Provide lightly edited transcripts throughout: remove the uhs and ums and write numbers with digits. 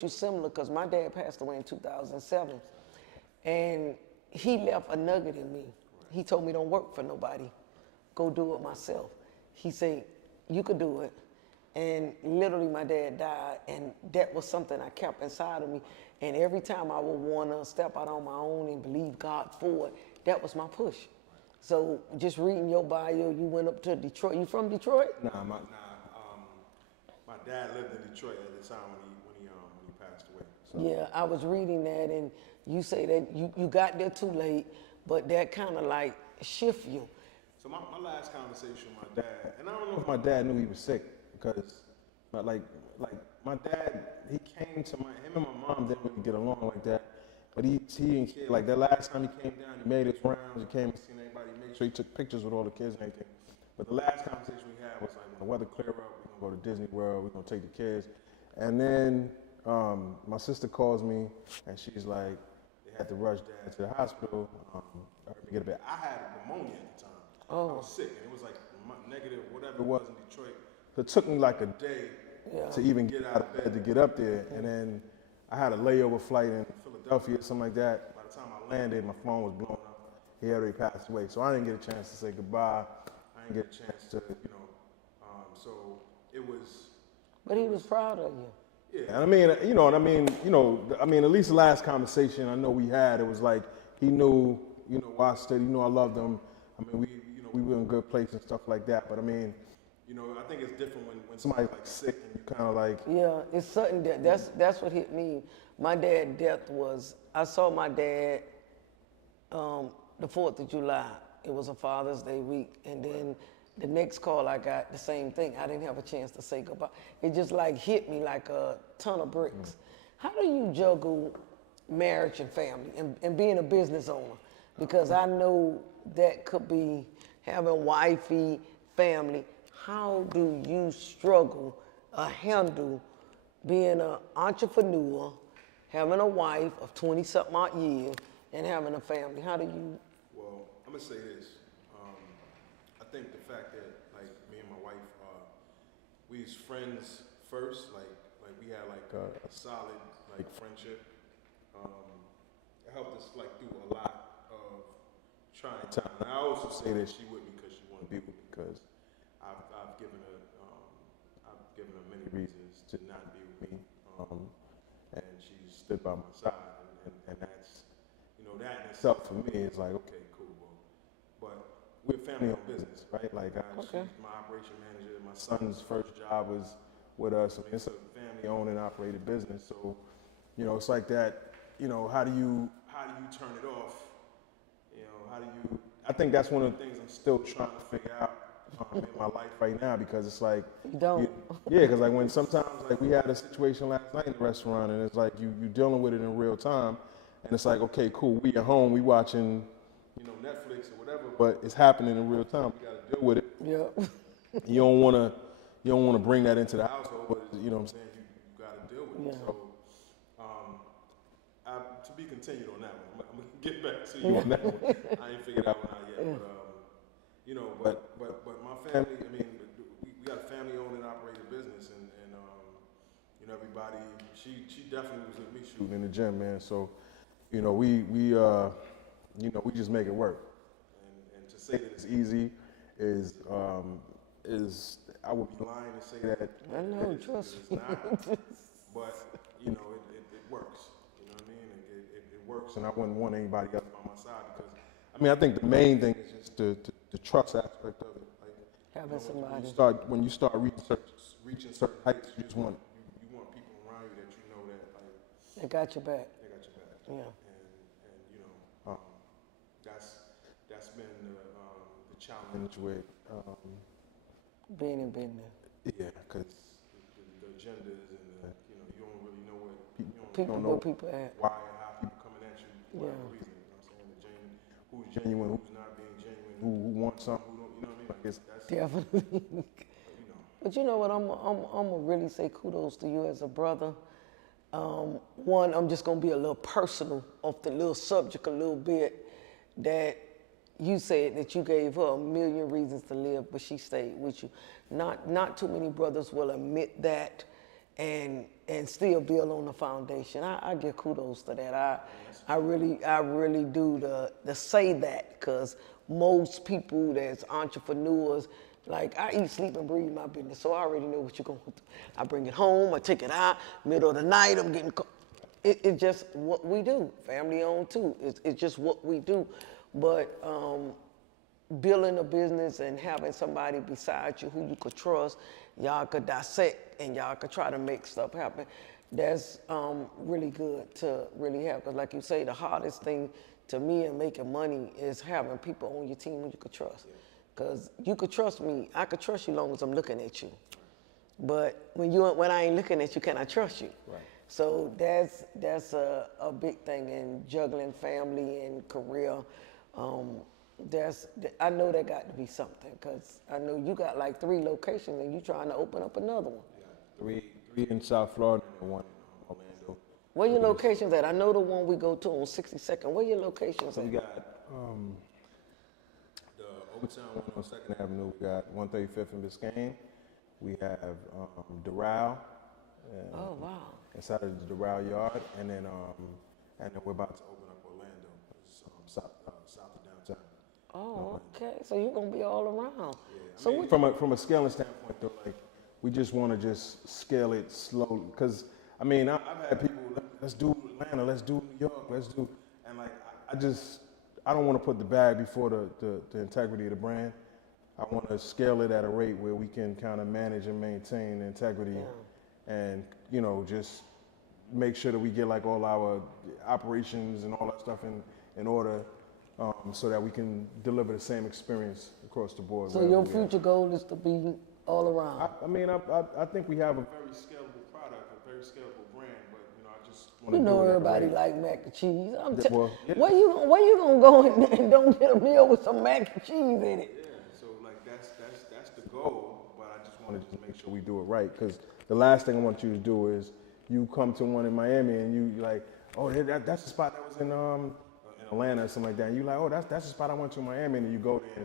you similar because my dad passed away in 2007, and he left a nugget in me. He told me, don't work for nobody, go do it myself. He said, you could do it. And literally my dad died, and that was something I kept inside of me. And every time I would want to step out on my own and believe God for it, that was my push. So just reading your bio, you went up to Detroit. You from Detroit? My dad lived in Detroit at the time when he passed away. So. Yeah, I was reading that, and you say that you got there too late, but that kind of like shift you. So my last conversation with my dad, and I don't know if my dad knew he was sick, because like my dad, he came to him and my mom didn't really get along like that, but he didn't care. Like that last time he came down, he made his rounds, he came and seen everybody, made sure he took pictures with all the kids and everything. But the last conversation we had was like, when the weather clear up, we're gonna go to Disney World, we're gonna take the kids. And then my sister calls me and she's like, they had to rush dad to the hospital, to get a bed. I had pneumonia at the time. Oh. I was sick, and it was like negative, whatever it was in Detroit. So it took me like a day to even get out of bed to get up there. And then I had a layover flight in Philadelphia or something like that. By the time I landed, my phone was blowing up. He had already passed away. So I didn't get a chance to say goodbye. I didn't get a chance to, so it was. But he was proud of you. Yeah, I mean, at least the last conversation I know we had, it was like he knew, why I stood, I loved him. I mean, we were in a good place and stuff like that. But I mean, I think it's different when somebody's like sick and you kind of like. Yeah, it's sudden death. That's what hit me. My dad's death was, I saw my dad the 4th of July. It was a Father's Day week. And then the next call I got, the same thing. I didn't have a chance to say goodbye. It just like hit me like a ton of bricks. How do you juggle marriage and family and being a business owner? Because I know that could be having wifey, family. How do you struggle or handle being an entrepreneur, having a wife of 20-something odd years, and having a family? How do you? Well, I'm gonna say this. I think the fact that like me and my wife, we was friends first. Like we had like a solid like friendship. It helped us like through a lot of trying time. And I also say that she with me because she want to be with me, because I've given her many reasons to not be with me, and she stood by my side, and that's that in itself for me is like, okay, cool, but we're family-owned business, right? Like she's my operation manager. My son's first job was with us. I mean, it's a family-owned and operated business, so it's like that. How do you turn it off? How do you? I think that's one of the things I'm still trying to figure out in my life right now, because it's like You don't. because like when sometimes like we had a situation last night in the restaurant, and it's like you dealing with it in real time, and it's like, okay, cool, we at home, we watching Netflix or whatever, but it's happening in real time. We got to deal with it. Yeah. You don't want to bring that into the household, but you know what I'm saying, you got to deal with it. So to be continued on that one. I'm gonna get back to you on that one. I ain't figured that one out yet, but my family. I mean, we got a family-owned and operated business, and everybody. She definitely was with me shooting in the gym, man. So we just make it work. And to say that it's easy is I would be lying to say that. I know, trust me. It's not, but it works. You know what I mean? It works, and I wouldn't want anybody else by my side, because I think the main thing is just the trust aspect of it. Like, having somebody. When you start reaching certain heights, you want people around you that that they got your back. They got your back. Yeah. And that's been the challenge with being in business. Yeah, because the agendas and you don't really know what people at. Why and how people coming at you for whatever reason. You know what I'm saying? Who's genuine, who's not being genuine, who wants something, who don't. You know what I mean? Like that's definitely. But you know what? I'm gonna really say kudos to you as a brother. One, I'm just gonna be a little personal off the little subject a little bit. That you said that you gave her a million reasons to live, but she stayed with you. Not too many brothers will admit that, and and still build on the foundation. I give kudos to that. I really do the say that, because most people that's entrepreneurs, like I eat, sleep, and breathe my business, so I already know what you're going to do. I bring it home, I take it out, middle of the night, I'm getting. It's just what we do. Family owned too. It's just what we do. But building a business and having somebody beside you who you could trust, y'all could dissect and y'all could try to make stuff happen. That's really good to really have. Because like you say, the hardest thing to me in making money is having people on your team who you could trust. Because you could trust me, I could trust you long as I'm looking at you. But when I ain't looking at you, can I trust you? Right. So that's a big thing in juggling family and career. I know that got to be something, because I know you got like 3 locations and you trying to open up another one. Yeah, three in South Florida and 1 in Orlando. Where your locations at? I know the one we go to on 62nd. Where your locations So at? we got the Overtown one on 2nd Avenue. We got 135th in Biscayne. We have Doral. Oh, wow. Inside of the Doral yard, and then we're about to open up Orlando, south of downtown. Oh, okay. So you're going to be all around. Yeah. So I mean, from a scaling standpoint, though, like, we just want to just scale it slowly. Because, I mean, I've had people, let's do Atlanta, let's do New York, and like, I don't want to put the bag before the integrity of the brand. I want to scale it at a rate where we can kind of manage and maintain integrity, and, you know, just make sure that we get like all our operations and all that stuff in order, so that we can deliver the same experience across the board. So your future goal is to be all around. I think we have a very scalable product, a very scalable brand, but, you know, I just want to You know do it everybody at a rate. like mac and cheese. Yeah. Where you gonna go and don't get a meal with some mac and cheese in it? Yeah, so like that's the goal, but I just want to make sure we do it right, because the last thing I want you to do is you come to one in Miami and you like, oh, that's the spot that was in Atlanta or something like that. And you like, oh, that's the spot I went to in Miami, and you go there,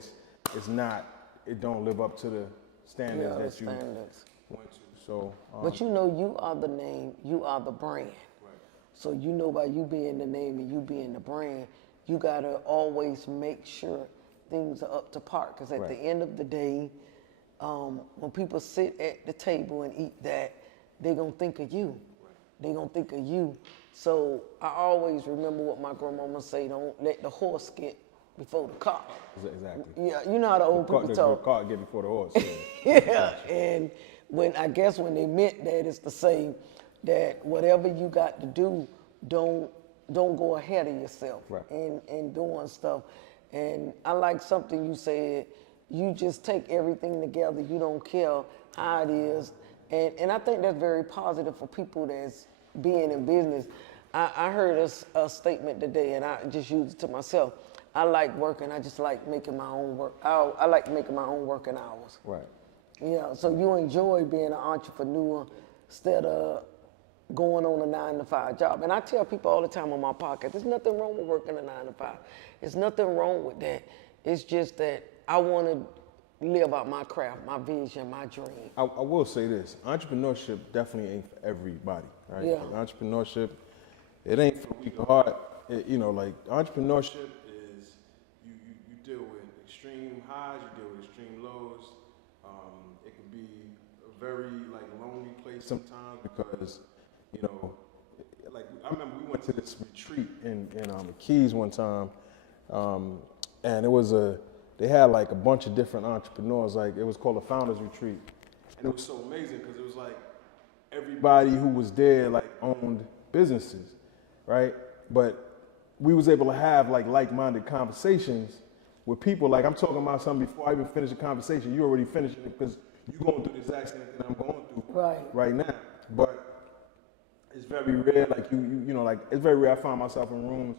it don't live up to the standards that you went to. So, but you know, you are the name, you are the brand. Right. So you know, by you being the name and you being the brand, you gotta always make sure things are up to par. Because at the end of the day, when people sit at the table and eat that, they're gonna think of you. They're gonna think of you. So I always remember what my grandmama say: don't let the horse get before the cart. Exactly. Yeah, you know how the old people talk. The cart get before the horse. Yeah, and when they meant that is to say that whatever you got to do, don't go ahead of yourself in doing stuff. And I like something you said. You just take everything together. You don't care how it is. And I think that's very positive for people that's being in business. I heard a statement today, and I just used it to myself. I like working. I just like making my own work. I like making my own working hours. Right. Yeah, so you enjoy being an entrepreneur instead of going on a 9-to-5 job. And I tell people all the time on my podcast, there's nothing wrong with working a 9-to-5. There's nothing wrong with that. It's just that I want to live out my craft, my vision, my dream. I will say this: entrepreneurship definitely ain't for everybody, right? Yeah. Like, entrepreneurship, it ain't for weak of heart. You know, like, entrepreneurship is you deal with extreme highs, you deal with extreme lows. It can be a very like lonely place sometimes, because, you know, like, I remember we went to this retreat in the Keys one time, and it was they had like a bunch of different entrepreneurs. Like, it was called a Founders Retreat, and it was so amazing because it was like everybody who was there like owned businesses, right? But we was able to have like-minded conversations with people. Like, I'm talking about something before I even finish the conversation. You already finished it because you're going through the exact same thing I'm going through right now. But it's very rare. Like, you know, like, it's very rare I find myself in rooms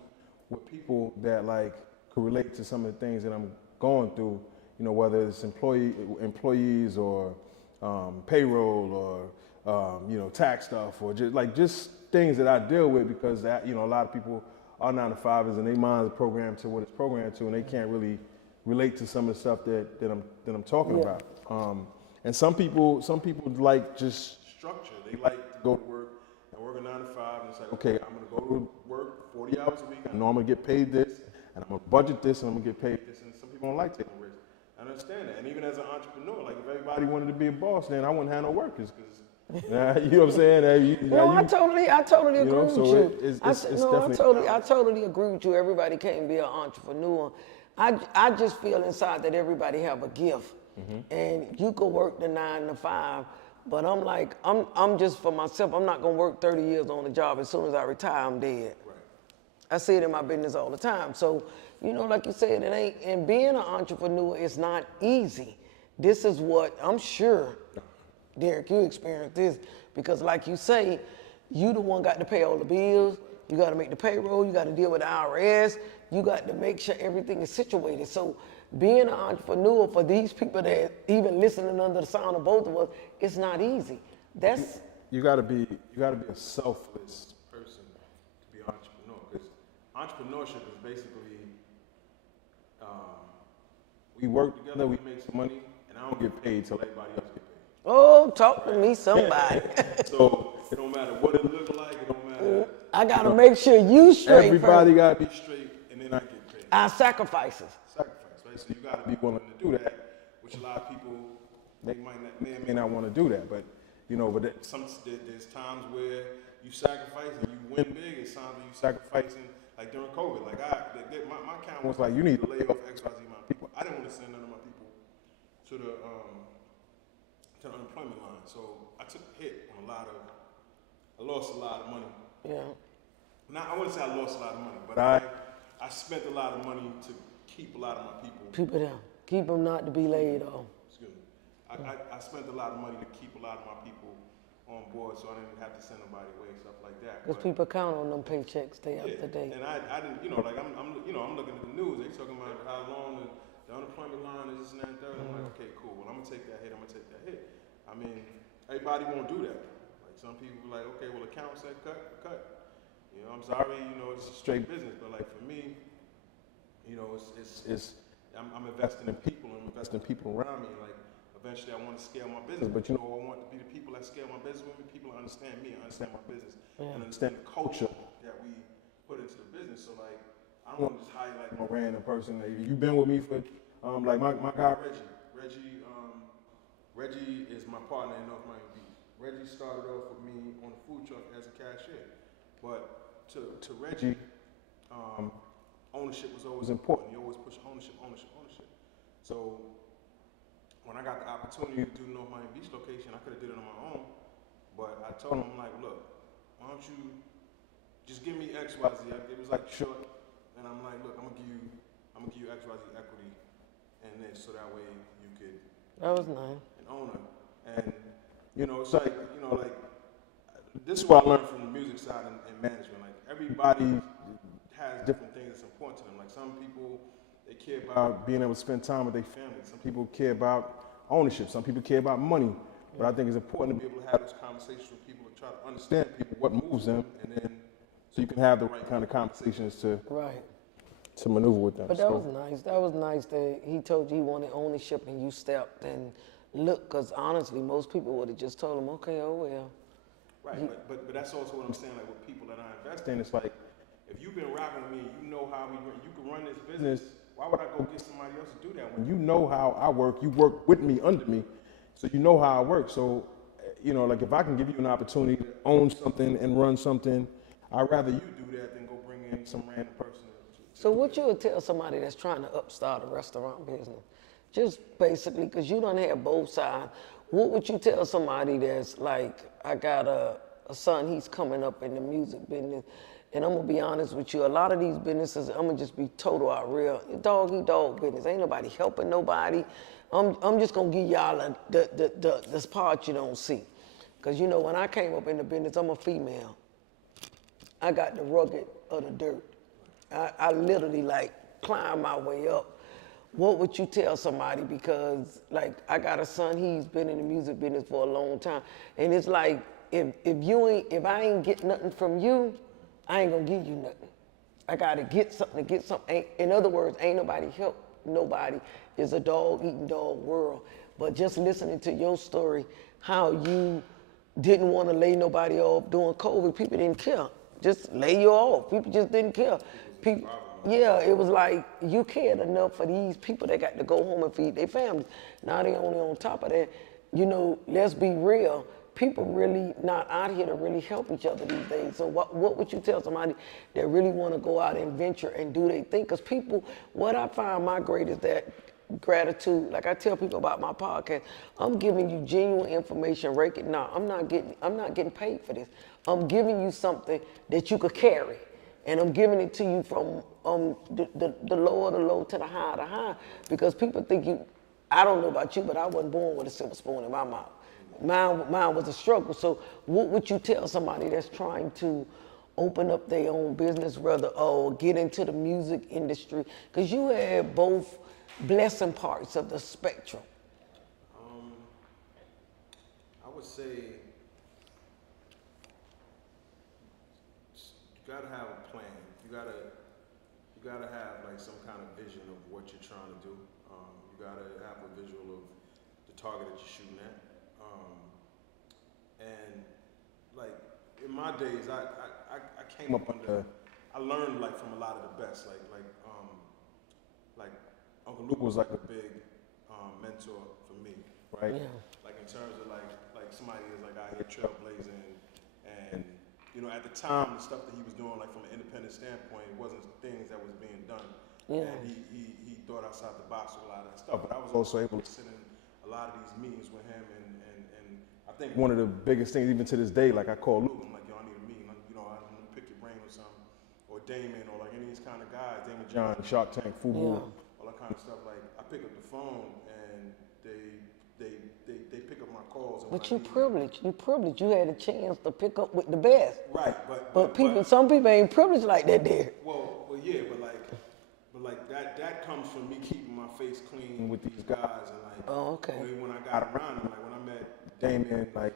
with people that like could relate to some of the things that I'm going through, you know, whether it's employees or payroll or you know, tax stuff, or just things that I deal with, because that, you know, a lot of people are 9-to-5ers and their minds are programmed to what it's programmed to, and they can't really relate to some of the stuff that I'm talking about. And some people like just structure. They like to go to work work a 9 to 5, and it's like, okay, I'm gonna go to work 40 hours a week. I know I'm gonna get paid this, and I'm gonna budget this, and I'm gonna get paid this. And some people don't like taking risks. I understand that. And even as an entrepreneur, like if everybody wanted to be a boss, then I wouldn't have no workers, because you know what I'm saying? I totally agree with you. It's I totally agree with you. Everybody can't be an entrepreneur. I just feel inside that everybody have a gift, and you could work the 9 to 5. But I'm like, I'm just for myself. I'm not gonna work 30 years on the job. As soon as I retire, I'm dead. Right. I see it in my business all the time. So, like you said, it ain't. And being an entrepreneur is not easy. This is what I'm sure, Derek, you experienced this because, like you say, you the one got to pay all the bills. You got to make the payroll. You got to deal with the IRS. You got to make sure everything is situated. So being an entrepreneur for these people that even listening under the sound of both of us, it's not easy. That's you got to be a selfless person to be an entrepreneur, because entrepreneurship is basically we work together, we make some money, and I don't get paid till everybody else get paid. Oh, talk to me, somebody. So it don't matter what it look like. It don't matter. I gotta make sure you straight. Everybody gotta be straight, and then I get paid. Our sacrifices. Sacrifice, right? So you gotta be willing to do that, which a lot of people may not want to do that, but there's times where you sacrifice and you win big. It's times when you sacrificing, like during COVID. Like my account was like, you need to lay off XYZ amount of people. I didn't want to send none of my people to the unemployment line, so I took a hit on I lost a lot of money. Yeah. Now I wouldn't say I lost a lot of money, but I spent a lot of money to keep a lot of my people. Keep them not to be laid off. Excuse me. I spent a lot of money to keep a lot of my people on board, so I didn't have to send nobody away, stuff like that. Because people count on them paychecks day after day. And I didn't, I'm looking at the news. They talking about how long the unemployment line is, this and that and third. I'm like, okay, cool. Well, I'm gonna take that hit. I mean, everybody won't do that. Like some people are like, okay, well, the account said cut. I'm sorry, it's a straight business, but like for me, I'm investing in people, and I'm investing in people around me. Like eventually, I want to scale my business, but I want to be the people that scale my business with me. People that understand me, understand my business, and understand the culture that we put into the business. So like, I don't want to just hire like no random person. Like, you've been with me for like my guy Reggie is my partner in North Miami Beach. Reggie started off with me on a food truck as a cashier, but to Reggie, ownership was always important. He always pushed ownership. So when I got the opportunity to do North Miami Beach location, I could have did it on my own, but I told him, I'm like, look, why don't you just give me X, Y, Z. It was like short, and I'm like, look, I'm gonna give you X, Y, Z equity, and then so that way you could. That was nice. An owner, and it's like this is what I learned from the music side and management. Like everybody has different things that's important to them. Like some people, they care about being able to spend time with their family. Some people care about ownership. Some people care about money. But I think it's important to be able to have those conversations with people and try to understand people, what moves them, and then so you can have the right kind of conversations to maneuver with them. But that was nice. That was nice that he told you he wanted ownership and you stepped and looked, because honestly, most people would have just told him, okay, oh well. Right, but that's also what I'm saying, like with people that I invest in, it's like, if you've been rocking with me, you know how you can run this business, why would I go get somebody else to do that? When you know how I work, you work with me, under me, so you know how I work. So, like if I can give you an opportunity to own something and run something, I'd rather you do that than go bring in some random person. So what you would tell somebody that's trying to upstart a restaurant business? Just basically, because you don't have both sides, what would you tell somebody that's like, I got a son, he's coming up in the music business, and I'm gonna be honest with you, a lot of these businesses, I'm gonna just be total out real, dog business, ain't nobody helping nobody. I'm just gonna give y'all this part you don't see. Because when I came up in the business, I'm a female. I got the rugged of the dirt. I literally like climb my way up. What would you tell somebody? Because like I got a son, he's been in the music business for a long time, and it's like if I ain't get nothing from you, I ain't gonna give you nothing. I gotta get something to get something. In other words, ain't nobody help nobody. It's a dog eating dog world. But just listening to your story, how you didn't want to lay nobody off during COVID. People didn't care. Just lay you off. People just didn't care. People, yeah, it was like you cared enough for these people that got to go home and feed their families. Now they only on top of that, you know, let's be real. People really not out here to really help each other these days. So what would you tell somebody that really want to go out and venture and do their thing? Because people, what I find my greatest that gratitude, like I tell people about my podcast, I'm giving you genuine information, now. I'm not getting paid for this. I'm giving you something that you could carry. And I'm giving it to you from the low of the low to the high of the high. Because people think I don't know about you, but I wasn't born with a silver spoon in my mouth. Mine was a struggle. So what would you tell somebody that's trying to open up their own business, rather, or get into the music industry? Because you had both blessing parts of the spectrum. I would say you gotta have a plan. You gotta have like some kind of vision of what you're trying to do. You gotta have a visual of the target that you're shooting at. And like in my days, I came up under. I learned like from a lot of the best. Like Uncle Luke was like a big mentor for me, right? Yeah. Like in terms of like somebody is like out here trailblazing, and you know at the time the stuff that he was doing like from an independent standpoint, it wasn't things that was being done. Yeah. And he thought outside the box with a lot of that stuff. But I was also able to sit in a lot of these meetings with him, and I think one of the biggest things, even to this day, like I call Luke, I'm like, yo, I need a meeting. Like, you know, I want to pick your brain or something, or Damon, or like any of these kind of guys, Damon John, Shark Tank, Fubu, all that kind of stuff. Like I pick up the phone and they pick up my calls. And But you privileged. You had a chance to pick up with the best. Right, Some people ain't privileged like that there. Well, yeah, but like that comes from me keeping my face clean with these guys, and like, okay. When I got around them, like when I met Damon, like,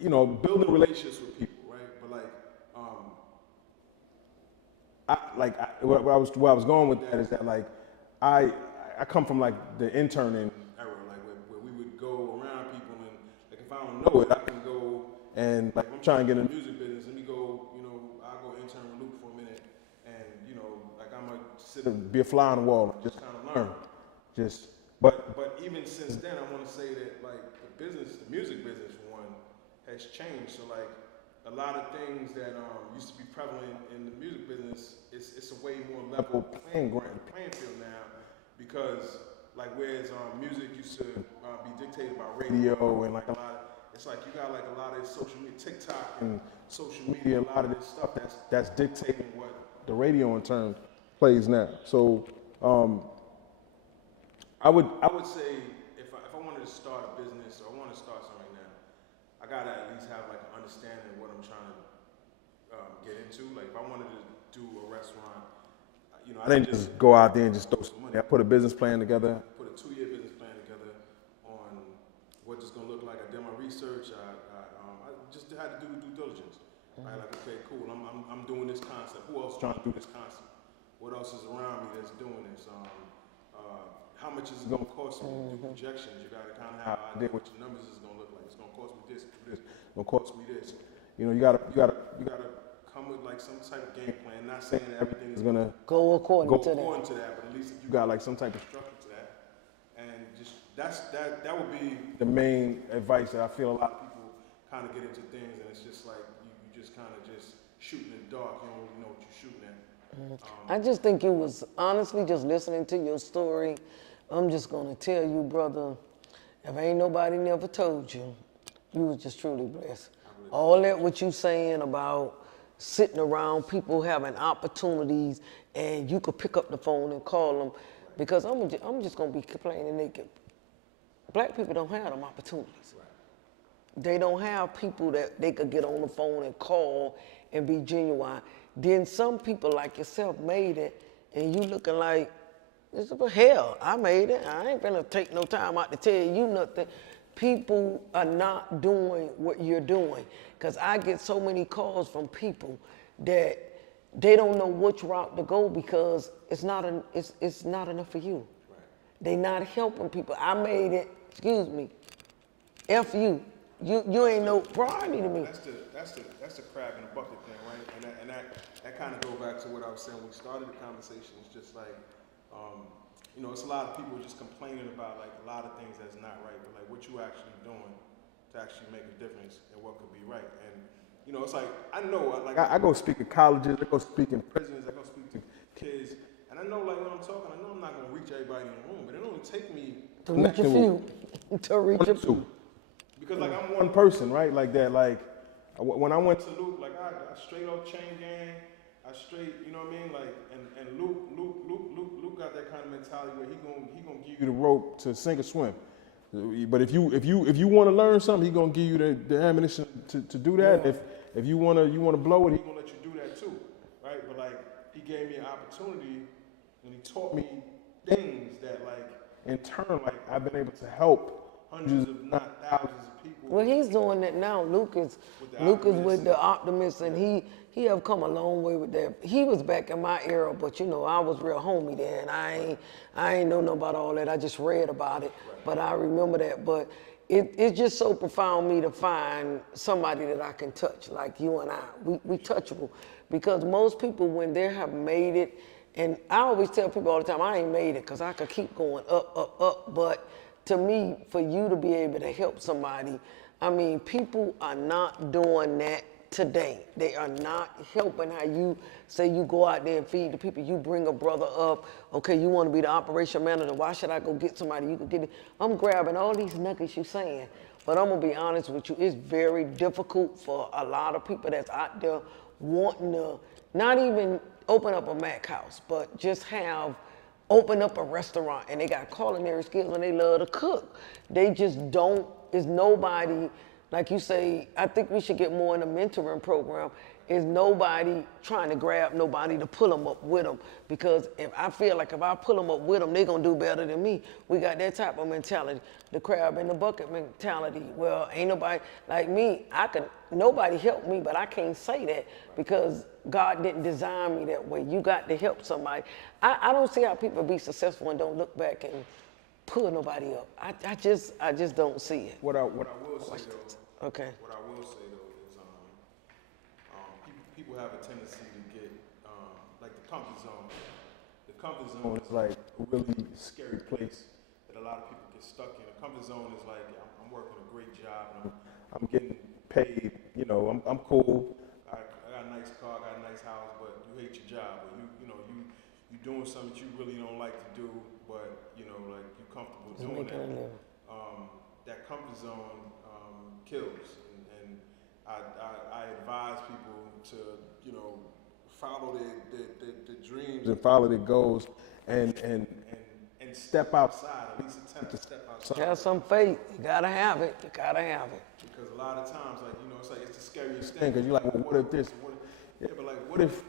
you know, building relationships with people, right? But like, where I was going with that is that like, I come from like the interning era, like where we would go around people, and like if I don't know it, I can go and like I'm trying to get in the music business. Let me go, you know, I'll go intern with Luke for a minute, and you know, like I'm gonna sit and be a fly on the wall and just kind of learn, But even since then, I want to say that like the music business for one, has changed. So like a lot of things that used to be prevalent in the music business, it's a way more level playing field now, because like whereas music used to be dictated by radio and like a lot of, it's like you got like a lot of social media, TikTok and social media, a lot of this stuff that's dictating what the radio in turn plays now. So I would say if I wanted to start a business or I want to start something now, I gotta at least have like an understanding of what I'm trying to get into. Like if I wanted to do a restaurant, you know, I didn't just go out there and just throw some money. I put a business plan together, put a 2-year business plan together on what it's gonna look like. I did my research. I just had to do due diligence. Right? Like, okay, cool. I'm doing this concept. Who else is trying to do this concept? What else is around me that's doing this? How much is it going to cost me to do projections? You got to kind of have an idea what your numbers is going to look like. It's going to cost me this, it's going to cost me this. You know, you got to come with like some type of game plan. Not saying that everything is going to go according to that, but at least if you got like some type of structure to that, and just that would be the main advice that I feel a lot of people kind of get into things, and it's just like you just kind of just shooting in the dark. You don't really know what you're shooting at. I just think it was, honestly, just listening to your story, I'm just going to tell you, brother, if ain't nobody never told you, you was just truly blessed. All that what you saying about sitting around people having opportunities and you could pick up the phone and call them, because I'm just going to be complaining naked. Black people don't have them opportunities. They don't have people that they could get on the phone and call and be genuine. Then some people like yourself made it, and you looking like, this is hell, I made it. I ain't gonna take no time out to tell you nothing. People are not doing what you're doing. Because I get so many calls from people that they don't know which route to go because it's not enough for you. Right. They not helping people. I made it, excuse me, F you. you ain't no priority to me. That's the crab in the bucket thing, right? And that kind of go back to what I was saying when we started the conversation. It's just like, you know, it's a lot of people just complaining about like a lot of things that's not right, but like what you actually doing to actually make a difference and what could be right. And you know, it's like I know, like I go speak at colleges, I go speak in prisons, I go speak to kids, and I know like when I'm talking, I know I'm not gonna reach everybody in the room, but it only take me To reach a few. To reach a few. Because like I'm one person, right? Like that, like when I went to Luke, like I straight up chain gang, I straight, you know what I mean? Like and Luke got that kind of mentality where he gonna give you the rope to sink or swim. But if you want to learn something, he gonna give you the ammunition to do that. Yeah. If you wanna blow it, he gonna let you do that too, right? But like he gave me an opportunity and he taught me things that like in turn like I've been able to help hundreds if not thousands of people. Well, he's doing that now. Luke is with the Optimist, and he have come a long way with that. He was back in my era, but you know, I was real homey then. I ain't know nothing about all that. I just read about it, but I remember that. But it's just so profound me to find somebody that I can touch, like you and I. We touchable, because most people when they have made it, and I always tell people all the time, I ain't made it because I could keep going up, but to me, for you to be able to help somebody, I mean, people are not doing that today. They are not helping how you say you go out there and feed the people. You bring a brother up, okay, you want to be the operation manager. Why should I go get somebody? You could get it. I'm grabbing all these nuggets you're saying, but I'm going to be honest with you. It's very difficult for a lot of people that's out there wanting to not even open up a Mac house, but just open up a restaurant, and they got culinary skills and they love to cook. They just don't, is nobody, like you say, I think we should get more in a mentoring program, is nobody trying to grab nobody to pull them up with them. Because if I feel like if I pull them up with them, they're gonna do better than me. We got that type of mentality, the crab in the bucket mentality. Well, ain't nobody, like me, nobody helped me, but I can't say that because God didn't design me that way. You got to help somebody. I don't see how people be successful and don't look back and pull nobody up. I just don't see it. What I will say though. Okay. What I will say though is people have a tendency to get like the comfort zone. The comfort zone is like a really scary place that a lot of people get stuck in. The comfort zone is like I'm working a great job and I'm getting paid. You know, I'm cool. I got a nice car, I got a nice house, but you hate your job, or you doing something that you really don't like to do, but you know, like you're comfortable doing that. That comfort zone kills, and I advise people to follow their dreams and follow their goals, and step outside. At least attempt to step outside. Have some faith. You gotta have it. You gotta have it. Because a lot of times, like it's like it's the scariest thing. Because you're like, well, what if this? But like, what if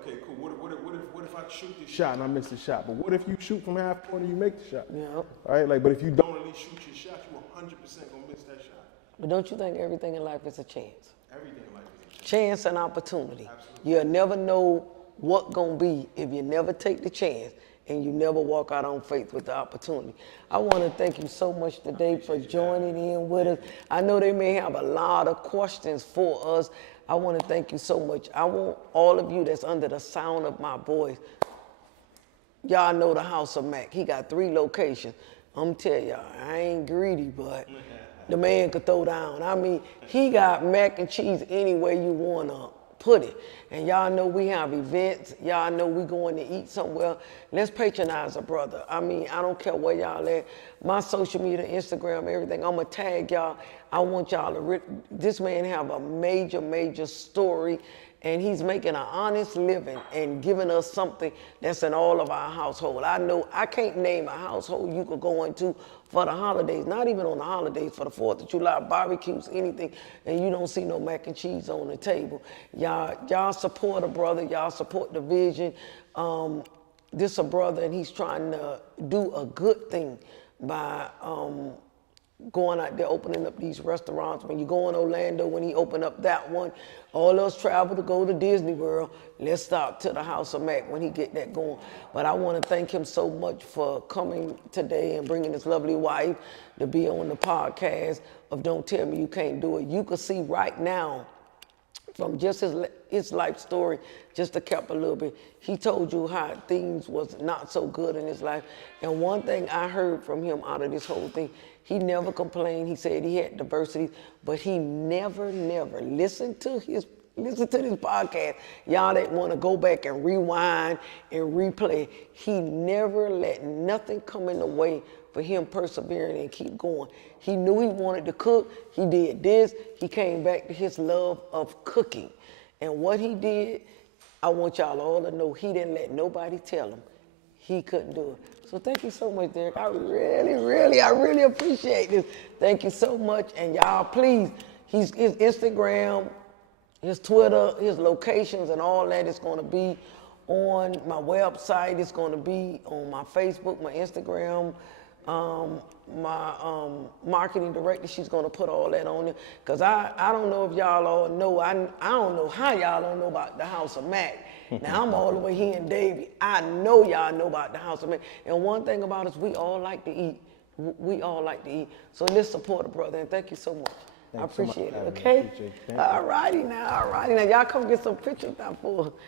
okay, cool. What if I shoot this shot and I miss the shot? But what if you shoot from half court and you make the shot? Yeah. All right. Like, but if you don't at least shoot your shot, you 100% gonna miss that shot. But don't you think everything in life is a chance? Everything in life is a chance. Chance and opportunity. Absolutely. You'll never know what gonna be if you never take the chance and you never walk out on faith with the opportunity. I want to thank you so much today for joining in with us. I know they may have a lot of questions for us. I want to thank you so much. I want all of you that's under the sound of my voice, y'all know the House of Mac. He got 3 locations. I'm tell y'all, I ain't greedy, but the man could throw down. I mean, he got mac and cheese any way you want to put it. And y'all know we have events. Y'all know we going to eat somewhere. Let's patronize a brother. I mean, I don't care where y'all at. My social media, Instagram, everything, I'm going to tag y'all. I want y'all to, this man have a major, major story, and he's making an honest living and giving us something that's in all of our household. I know I can't name a household you could go into for the holidays, not even on the holidays, for the 4th of July, barbecues, anything, and you don't see no mac and cheese on the table. Y'all support a brother, y'all support the vision. This a brother, and he's trying to do a good thing by going out there opening up these restaurants. When you go in Orlando, when he opened up that one, all us travel to go to Disney World. Let's stop to the House of Mac when he get that going. But I want to thank him so much for coming today and bringing his lovely wife to be on the podcast of Don't Tell Me You Can't Do It. You can see right now from just his life story, just to cap a little bit, he told you how things was not so good in his life. And one thing I heard from him out of this whole thing, he never complained. He said he had diversity, but he never listened to this podcast. Y'all that want to go back and rewind and replay, he never let nothing come in the way for him persevering and keep going. He knew he wanted to cook. He did this. He came back to his love of cooking. And what he did, I want y'all all to know, he didn't let nobody tell him he couldn't do it. So thank you so much, Derek. I really appreciate this. Thank you so much. And y'all, please, his Instagram, his Twitter, his locations and all that is going to be on my website. It's going to be on my Facebook, my Instagram, my marketing director. She's going to put all that on there. Because I don't know if y'all all know, I don't know how y'all don't know about the House of Mac. Now, I'm all the way here in Davie. I know y'all know about the House of Mac. And one thing about us, we all like to eat. We all like to eat. So let's support a brother, and thank you so much. I appreciate it, okay? All righty now. Y'all come get some pictures now for us.